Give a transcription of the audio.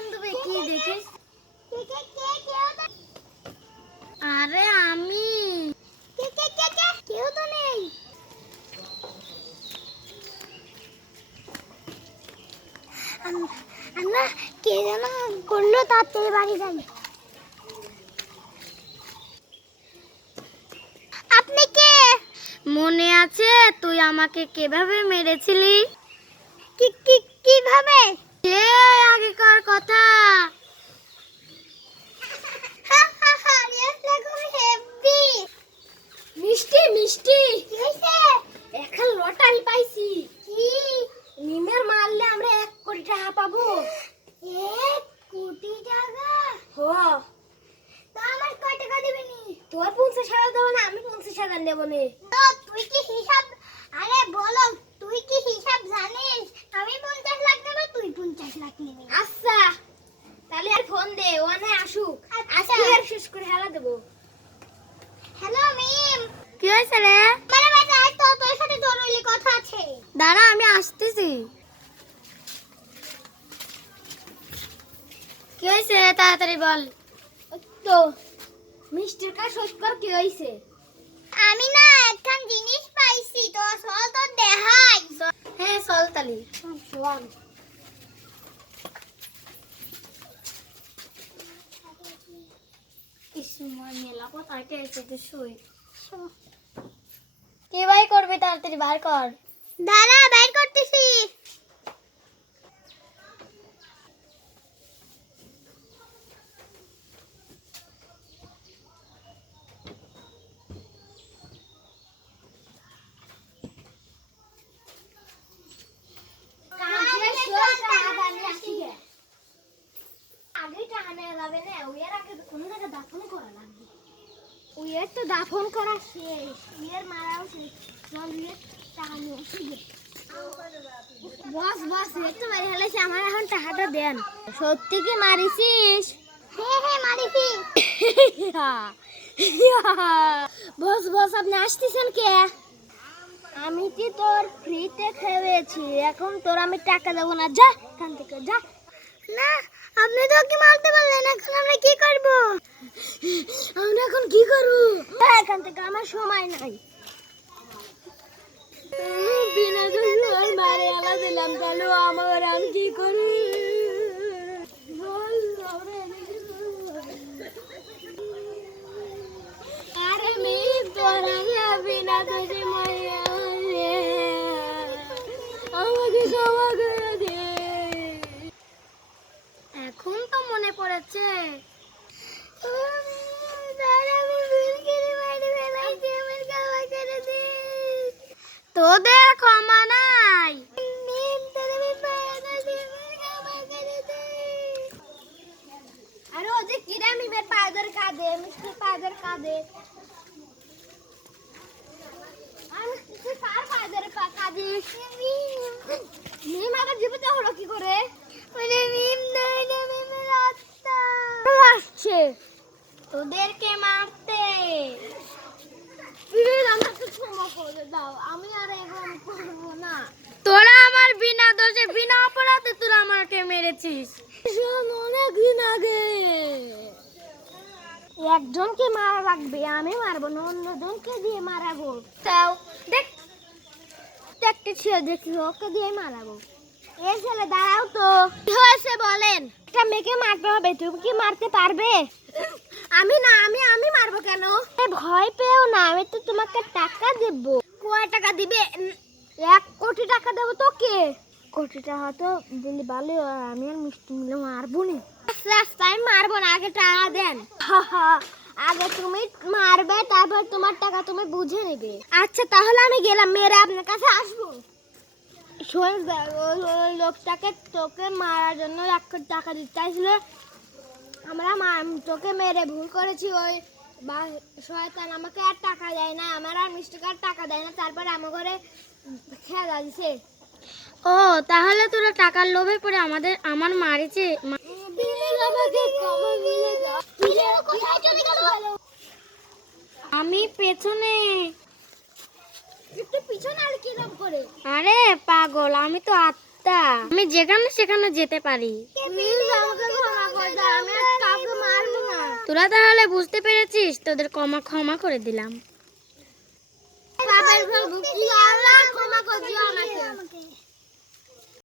বান্ধবী কি দেখিস? আরে আমি কেউ তো নেই। আমরা কে যেন করলো, তাড়াতাড়ি বাড়ি যাই। আপনি কে? মনে আছে তুই আমাকে কিভাবে মেরেছিলি? কিভাবে? আগেকার কথা। মিষ্টি মিষ্টি কি হইছে? এখন লটারি পাইছি। কি? নিমের মারলে আমরা 1 কোটি টাকা পাবো। 1 কোটি টাকা? হো। তা আমার কয় টাকা দিবি নি? তোর 50,000 দেব না, আমি 50,000 নেব নে। তো তুই কি হিসাব? আরে বলো, তুই কি হিসাব জানিস? আমি 50 লাখ দেব, তুই 50 লাখ নিবি। আচ্ছা তাহলে আর ফোন দে, ওনে আসুক। আজকে আর শেষ করে হেলা দেব। হ্যালো মিম, কি হইছে রে? মানে বাজে আই তো, তোর সাথে জরুরি কথা আছে। দাঁড়া আমি আসতেছি। কি হইছে তাড়াতাড়ি বল। তো মিষ্টির কাজ শেষ কর, কি হইছে? আমি না একখান জিনিস পাইছি, তো চল তো দেখাই। হ্যাঁ চল তালি। শোন মেলা কথাটা এসে তো শুই। কি ভাই করবি, তাড়াতাড়ি বার কর। দাঁড়া বাইর করতেছি। দাফন করা শেষ, উইয়ের মারাও শেষ। বস বস একটু মারি হেলেছে, আমার এখন টাকাটা দেন। সত্যি কি মারিছিস? হ্যাঁ হ্যাঁ মারিছি। বস বস আপনি আসতেছেন কে? আমি কি তোর ফ্রিতে খেয়েছি, এখন তোর আমি টাকা দেবো না, যা এখান থেকে যা। না আপনি তো কি মারতে পারলেন, এখন আমরা কি করব? আমরা এখন কি করব? এখান থেকে আমার সময় নাই। বিনা দোষে আর মারে আলা দিলাম, তাহলে আমার আমি কি করি? আরে মেয়ে তোর বিনা দোষে মারে আমাকে ক্ষমা করে দে। এখন তো মনে পড়েছে তোদের ক্ষমা নাই। আরে ও যে কিরামি বের পাউডার কাঁদে, মিষ্টি পাউডার কাঁদে। আমি তুই কার পাউডার কাঁদিস? মিম আবার জীবিত হলো কি করে? মানে মিম নাই না, মিমের আত্মা আসছে তোদেরকে মারতে। প্লিজ আমাকে ক্ষমা করে দাও, আমি আর এরকম করব না। তোরা আমার বিনা দোষে বিনা অপরাধে তোরা আমাকে মেরেছিস। অনেক দিন আগে একজনকে মারা লাগবে, আমি মারবো না, অন্যজনকে দিয়ে মারাবো। তাও দেখ একটা ছেলে দেখি, ওকে দিয়ে মারাবো। এই ছেলে দাঁড়াও তো, কি হয়েছে বলেন? একটা মেয়েকে মারতে হবে, তুমি কি মারতে পারবে? আমি না, আমি মারবো কেন? ভয় পেও না, আমি তো তোমাকে টাকা দেব। কয় টাকা দিবে? 1 কোটি টাকা দেবো তোকে। কোটি টাকা তো দিলে ভালো, আমি আর মিষ্টি মিলে মারবো না। রাস্তায় মারবো না, আগে টাকা দেন। আগে তুমি মারবে, তারপর তোমার টাকা তুমি বুঝে নেবে। আচ্ছা তাহলে আমি গেলাম, মেরে আপনার কাছে আসবো। শোন ওই লোকটাকে তোকে মারার জন্য 1 কোটি টাকা দিতে চাইছিল, আমরা তোকে মেরে ভুল করেছি। ওই শয়তান আমাকে আর টাকা দেয় না, আমার আর মিষ্টিকে আর টাকা দেয় না, তারপর আমার ঘরে খেলা দিছে। ও তাহলে তোরা টাকার লোভে পড়ে আমার মারিছে। আমি পেছনে। পিছনে আর কি লাভ করে? আরে পাগল, আমি তো আত্মা, আমি যেখানে সেখানে যেতে পারি। আমি আর কাউকে মারবো না। তোরা তাহলে বুঝতে পেরেছিস, তোদের ক্ষমা করে দিলাম। পাপের ফল ভুগছি, আল্লাহ ক্ষমা করে দিও আমাকে।